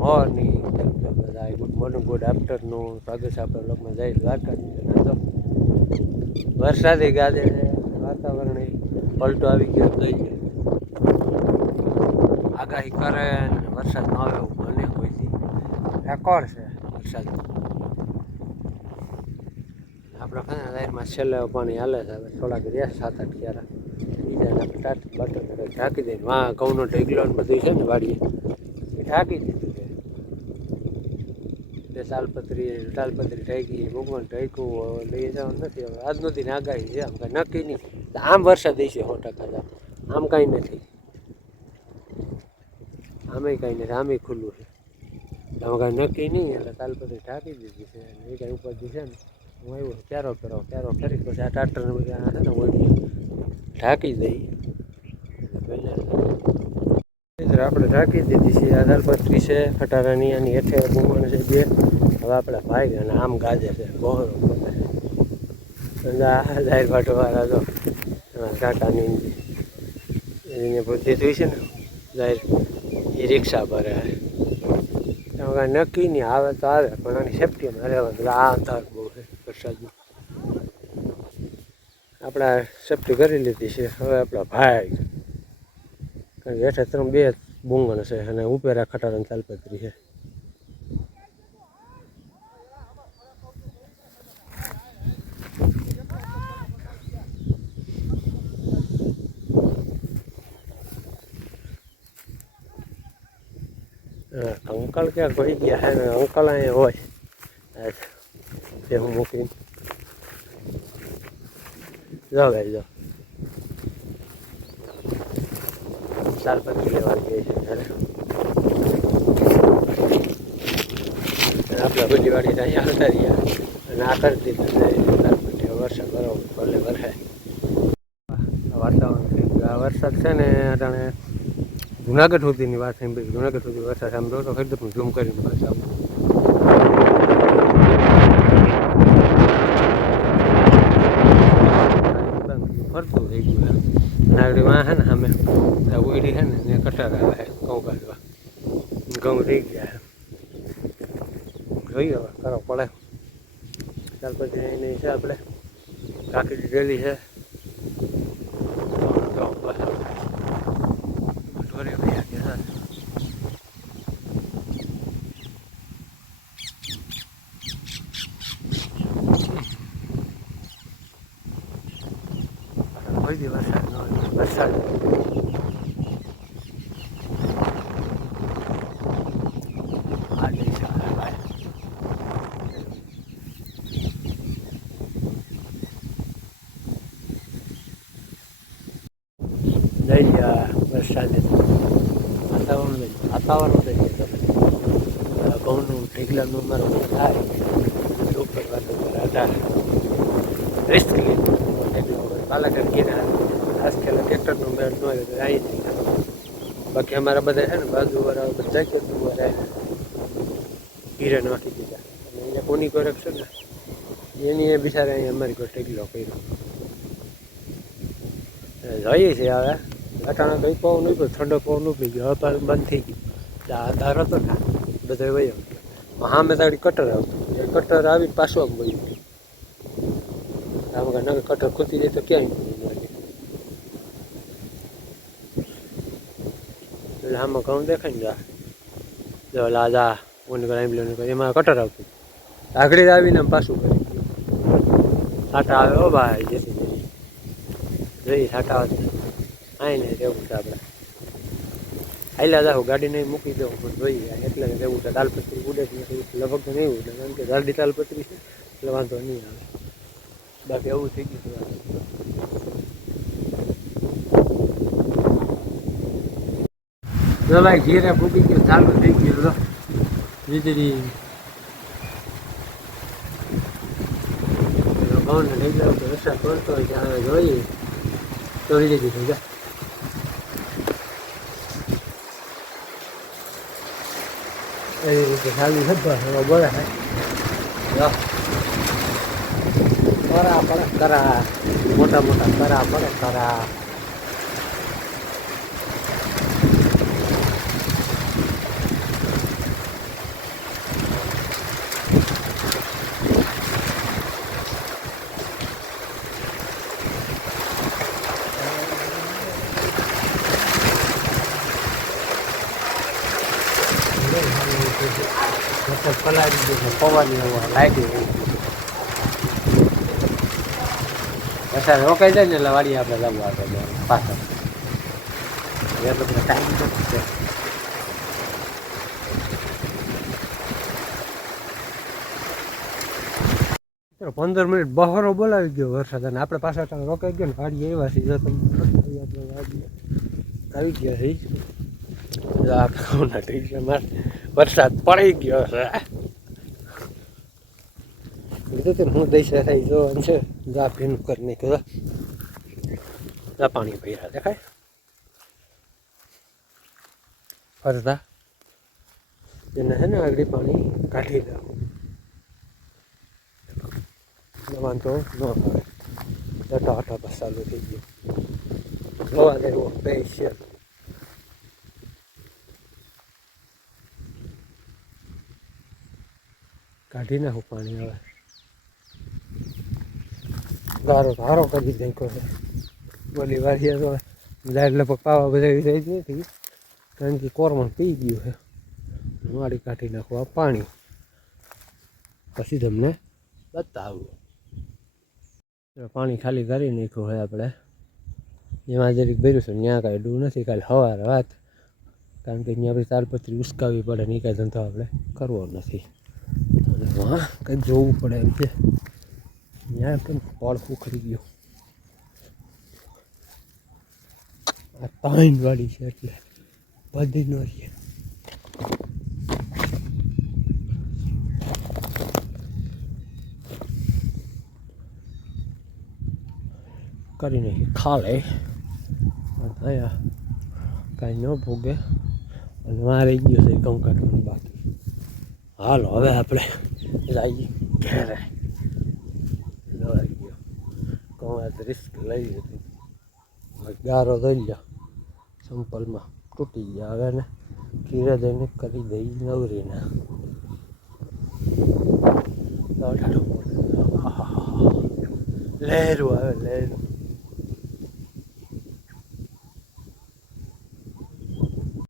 Morning good afternoon સ્વાગત છે આપણે બ્લોગમાં જઈ દ્વારકા તો વરસાદી ગાજે વાતાવરણ પલટો આવી ગયો થઈ ગયો આગાહી કરે વરસાદ ન આવે એવું મને કોઈથી રેકોર્ડ છે વરસાદ આપણા ખાના લાઈનમાં છેલ્લે પાણી હાલે છે હવે થોડાક રહ્યા 7-8 ક્યારા બીજાને ટાટ બટર ઢાંકી દઈને વાં ઘઉંનો ઢેગલો ને બધું છે ને વાડીએ એ ઢાંકી દીધું છે તાલપત્રી ઢાંકી ભગવાન ઢાંક્યું લઈ જવાનું નથી હવે આજ નથી ને આગાહી છે આમ કાંઈ નક્કી નહીં આમ વરસાદ દેશે 100% આમ કાંઈ નથી આમે કાંઈ નથી આમે ખુલ્લું છે આમાં કાંઈ નક્કી નહીં એટલે તાલપત્રી ઢાંકી દીધી છે એ કાંઈ ઉપાધિ છે ને હું આવ્યો ક્યારો ફરી પછી આ ટ્રાક્ટરને બધા છે ને ઓળી ઢાંકી દઈએ આપણે ઢાંકી દીધી છે આ તાલપત્રી છે ખટારાની આની હેઠે ભૂમણ છે બે હવે આપણે ભાઈ અને આમ ગાજે છે બહોરો જાહેર ભાટોવાળા તો કાકાની એને બુદ્ધિ થઈ છે ને જાહેર એ રિક્ષા ભરે એમાં કાંઈ નક્કી નહીં આવે તો આવે પણ આની સેફ્ટીમાં રહેવા આ અંધાર બહુ છે વરસાદમાં આપણે સેફ્ટી કરી લીધી છે હવે આપણા ભાઈ કારણ કે હેઠે 2 બુંગણ છે અને ઉપેરા ખટારાની તાલપત્રી છે અંકલ ક્યાં કોઈ ગયા હે ને અંકલ અહીંયા હોય તે હું મૂકીને જાઓ ભાઈ જાઓ તાલપત્રી લેવાની ગઈ છે ત્યારે આપણે બધી વાડી અહીંયા આવતા રહ્યા અને આ કરી દીધું તાલપત્રી વરસાદ બરાબર ભલે વરસાદ વાતાવરણ થઈ ગયું આ વરસાદ છે ને અટાણે જુનાગઢ સુધીની વાત સાંભળી જુનાગઢ સુધી વરસાદ આમ જોતો ખરીદો પણ ઝૂમ કરીને વરસાદ ફરતું થઈ ગયું એમ નાગરી માં છે ને સામે ઉડી છે ને કટાર આવે ઘઉં કાઢવા ઘઉં રહી ગયા જોઈએ હવે કરો પડે ત્યાર પછી એની છે આપણે રાખી દીધેલી છે કોઈ દિવસ વરસાદ જઈ વરસાદ વાતાવરણ થઈ ગયું ઘઉંનું ઢીગલાનું અમારું થાય ઉપર વાતો આધાર રિસ્ક બાલાઘાટ કિનારે આજકાલ ટ્રેક્ટરનું બેડ ન હોય તો આવી બાકી અમારા બધા છે ને બાજુવાળા બધા ખેતરમાં હીરા નાખી દીધા અને અહીંયા કોની કોઈ રક્ષક ને એની એ બિચારે અહીંયા અમારી કોઈ ટેકલો કર્યો જોઈએ છે હવે અટાણા કંઈ પવન નહીં પણ ઠંડો પવન ઉપડી ગયો હવે બંધ થઈ ગયું આધાર હતો ને બધો વયો હા મેં તારી કટર આવતું એ કટર આવી પાછું આમ વયું આમાં નગર કટર ખૂતી જાય તો ક્યાંય એટલે આમાં ઘણું દેખાય ને જો લાજા ઓની એમ્બ્યુલન્સ એમાં કટર આવતું આગળ આવીને પાછું કરી ગયું સાટા આવે હો ભાઈ જેથી જઈ સાટા આવે આવીને રહેવું છે આપણે હાલ્યા જાઓ ગાડી નહીં મૂકી દઉં પણ જોઈએ એટલે રહેવું છે તાલપત્રી ઉડે જ નથી લગભગ તો નહીં ઉડે કારણ કે જાડી તાલપત્રી છે એટલે વાંધો નહીં આવે બાકી એવું થઈ ગયું ભાઈ ઘેરે ફૂટી ગયું ચાલુ થઈ ગયું વીજળી ભાવને લઈ જાવ તો વરસાદ પડતો હોય ત્યાં જોઈએ તો વીજળી થઈ જાય એવી રીતે ચાલુ ખબર હવે બોલે કરા પડે કરા, મોટા મોટા કરા પડે કરા. પલાળી દીધું પવાની લાગી પછી રોકાઈ જાય ને એટલે વાડી આપણે લાવવા આપણે પાછળ એટલો બધો ટાઈમ નથી. 15 મિનિટ બહારો બોલાવી ગયો વરસાદ અને આપણે પાછા રોકાઈ ગયો ને વાડી આવ્યા છીએ. જો તમે આપણે વાડી આવી ગયા છે. વરસાદ પડી ગયો છે. હું દઈશ થઈ જો છે જા ભીનું કરી નાખ્યું. જા પાણી ભર્યા દેખાય ફરતા એને છે ને આગળ પાણી કાઢી દેવું. વાંધો ન આવે. આટા આટા બસ ચાલુ થઈ ગયો. જોવા દેવો સ્પેશિયલ કાઢી નાખું પાણી. હવે ગારો ધારો કરી નાખ્યો છે. બોલી વારી તો લગભગ પાવા બધા રહી જ નથી કારણ કે કોરમણ પી ગયું છે. વાડી કાઢી નાખું આ પાણી પછી તમને બતાવું. પાણી ખાલી કરી નાખ્યું હોય આપણે. એમાં જરીક ભર્યું છે ત્યાં કાંઈ ડૂ નથી. કાલે સવારે વાત કારણ કે અહીંયા આપણી તાલપત્રી ઉસકાવવી પડે ને એ કાંઈ ધંધો આપણે કરવો નથી. હા કંઈક જોવું પડે એમ છે. ત્યાં કેમ પળ ઉખડી ગયો. આ પાણી વાળી છે એટલે બધી ન રહીએ. કરીને ખાલે અહીંયા કાંઈ ન ભોગે અને મારે ગયો છે ઘઉં કાઢવાનું બાકી. હાલો હવે આપણે જઈએ ઘેરે. લવાઈ ગયો ઘઉં રિસ્ક લઈ લીધી. ગારો દઈ લો સિમ્પલમાં તૂટી ગયા. હવે ને ઘીરે દઈને કરી દઈ નવરીને. લહેરું આવે લહેરું.